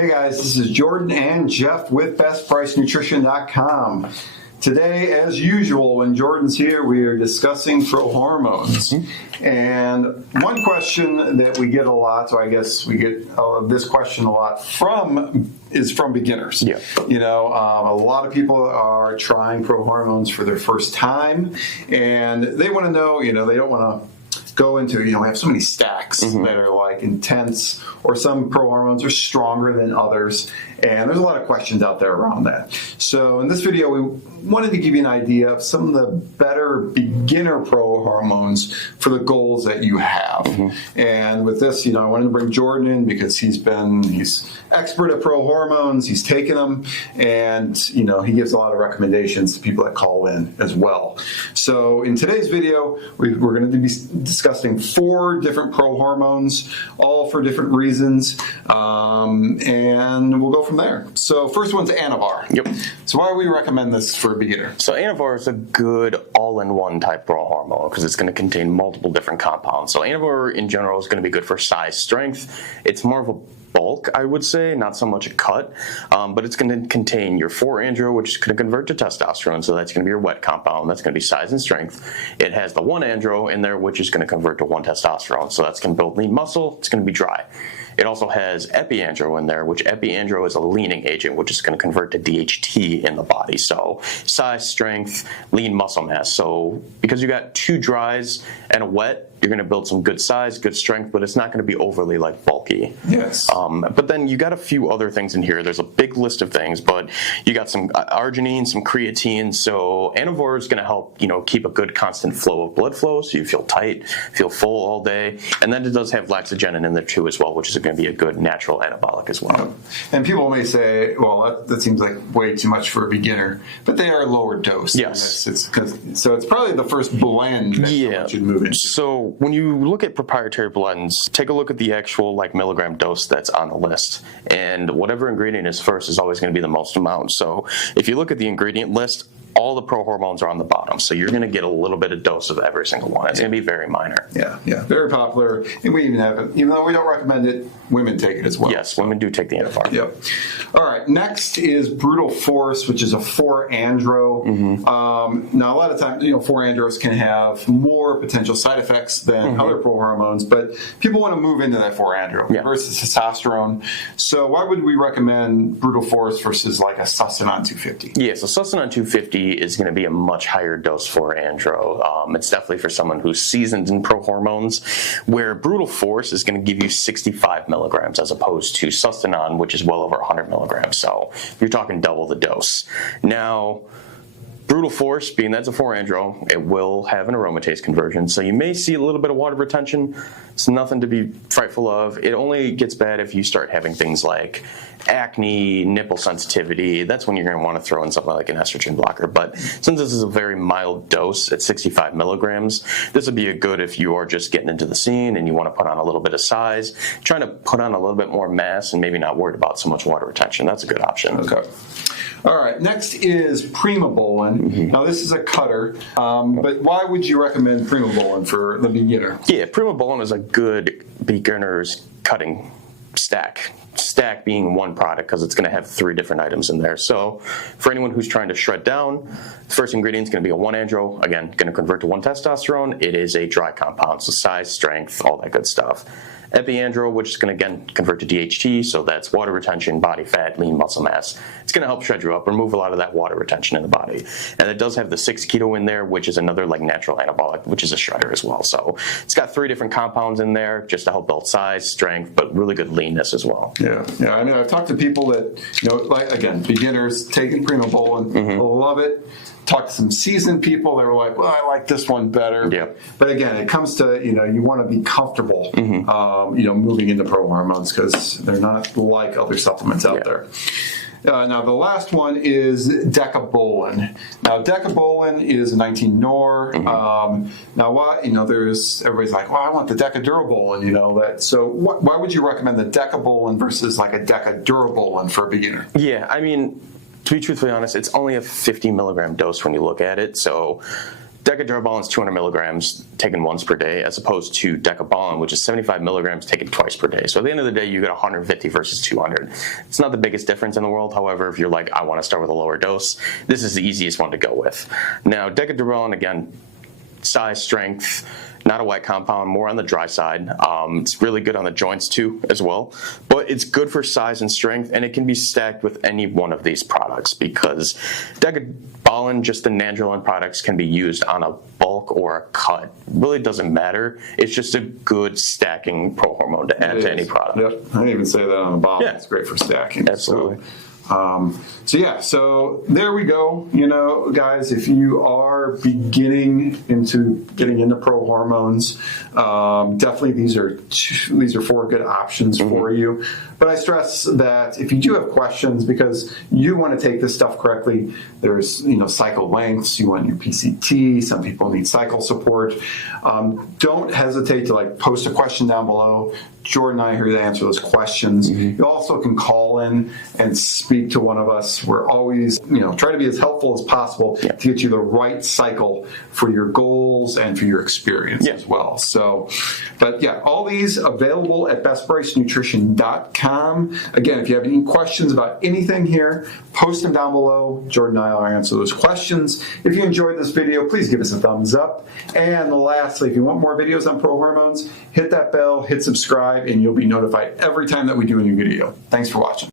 Hey guys, this is Jordan and Jeff with BestPriceNutrition.com. Today, as usual, when Jordan's here, we are discussing prohormones. And one question that we get a lot, so I guess we get this question a lot is from beginners. Yeah. You know, a lot of people are trying prohormones for their first time, and they want to know, you know, they don't want to go into, you know, we have so many stacks that are like intense, or some prohormones are stronger than others, and there's a lot of questions out there around that. So in this video, we wanted to give you an idea of some of the better beginner prohormones for the goals that you have. And with this, you know, I wanted to bring Jordan in because he's expert at prohormones, he's taken them, and, you know, he gives a lot of recommendations to people that call in as well. So in today's video, we're going to be discussing 4 different prohormones, all for different reasons, and we'll go from there. So first one's Anavar. Yep. So why do we recommend this for a beginner? So Anavar is a good all-in-one type prohormone because it's going to contain multiple different compounds. So Anavar in general is going to be good for size, strength. It's more of a bulk, I would say, not so much a cut, but it's going to contain your 4-andro, which is going to convert to testosterone, so that's going to be your wet compound. That's going to be size and strength. It has the 1-andro in there, which is going to convert to 1-testosterone, so that's going to build lean muscle. It's going to be dry. It also has epiandro in there, which epiandro is a leaning agent, which is going to convert to DHT in the body. So size, strength, lean muscle mass. So because you got 2 dries and a wet, you're going to build some good size, good strength, but it's not going to be overly like bulky. Yes. But then you got a few other things in here. There's a big list of things, but you got some arginine, some creatine. So Anavar is going to help, you know, keep a good constant flow of blood flow, so you feel tight, feel full all day. And then it does have laxogenin in there too as well, which is going to be a good natural anabolic as well. And people may say, well, that seems like way too much for a beginner, but they are lower dose. Yes. So it's probably the first blend that you should move into. So when you look at proprietary blends, take a look at the actual like milligram dose that's on the list, and whatever ingredient is first is always going to be the most amount. So if you look at the ingredient list, all the prohormones are on the bottom, so you're going to get a little bit of dose of every single one. It's going to be very minor. Yeah, very popular. And we even have it, even though we don't recommend it, women take it as well. Yes, women do take the Anavar. Yep. All right, next is Brutal Force, which is a 4-andro. Now, a lot of times, you know, 4-andros can have more potential side effects than other prohormones, but people want to move into that 4-andro versus testosterone. So why would we recommend Brutal Force versus like a Sustanon 250? Yeah, so Sustanon 250 is going to be a much higher dose for andro. It's definitely for someone who's seasoned in prohormones, where Brutal Force is going to give you 65 milligrams as opposed to Sustanon, which is well over 100 milligrams. So you're talking double the dose. Now, Brutal Force, being that's a 4-andro, it will have an aromatase conversion, so you may see a little bit of water retention. It's nothing to be frightful of. It only gets bad if you start having things like acne, nipple sensitivity. That's when you're going to want to throw in something like an estrogen blocker. But since this is a very mild dose at 65 milligrams, this would be a good if you are just getting into the scene and you want to put on a little bit of size, trying to put on a little bit more mass and maybe not worried about so much water retention. That's a good option. Okay. All right, next is Primobolan. Now, this is a cutter, but why would you recommend Primobolan for the beginner? Yeah, Primobolan is a good beginner's cutting stack. Stack being one product because it's going to have 3 different items in there. So for anyone who's trying to shred down, the first ingredient is going to be a 1-andro, again, going to convert to 1-testosterone. It is a dry compound, so size, strength, all that good stuff. Epiandro, which is going to again convert to DHT, so that's water retention, body fat, lean muscle mass. It's going to help shred you up, remove a lot of that water retention in the body. And it does have the 6-keto in there, which is another like natural anabolic, which is a shredder as well. So it's got 3 different compounds in there just to help build size, strength, but really good leanness as well. Yeah. I mean, I've talked to people that, you know, like, again, beginners taking Primobolan, love it. Talked to some seasoned people that were like, well, I like this one better. Yep. But again, it comes to, you know, you want to be comfortable, you know, moving into prohormones because they're not like other supplements out there. Now, the last one is Decabolan. Now, Decabolan is a 19-nor. Now, why, you know, everybody's like, well, I want the Decadurabolan, you know, that. So why would you recommend the Decabolan versus like a Decadurabolan for a beginner? Yeah, I mean, to be truthfully honest, it's only a 50 milligram dose when you look at it. So Decabolan is 200 milligrams taken once per day, as opposed to Decabolan, which is 75 milligrams taken twice per day. So at the end of the day, you get 150 versus 200. It's not the biggest difference in the world. However, if you're like, I want to start with a lower dose, this is the easiest one to go with. Now, Decabolan, again, size, strength, not a white compound, more on the dry side. It's really good on the joints too as well, but it's good for size and strength, and it can be stacked with any one of these products because Decabolan, just the Nandrolone products, can be used on a bulk or a cut. It really doesn't matter. It's just a good stacking prohormone to add to any product. Yep, I didn't even say that on the bottle. Yeah. It's great for stacking. Absolutely. So there we go. You know, guys, if you are getting into prohormones, definitely these are 4 good options for you. But I stress that if you do have questions, because you want to take this stuff correctly, there's cycle lengths. You want your PCT. Some people need cycle support. Don't hesitate to post a question down below. Jordan and I are here to answer those questions. You also can call in and speak to one of us. We're always, try to be as helpful as possible to get you the right cycle for your goals and for your experience as well. So, but yeah, all these available at BestPriceNutrition.com. Again, if you have any questions about anything here, post them down below. Jordan and I will answer those questions. If you enjoyed this video, please give us a thumbs up. And lastly, if you want more videos on prohormones, hit that bell, hit subscribe, and you'll be notified every time that we do a new video. Thanks for watching.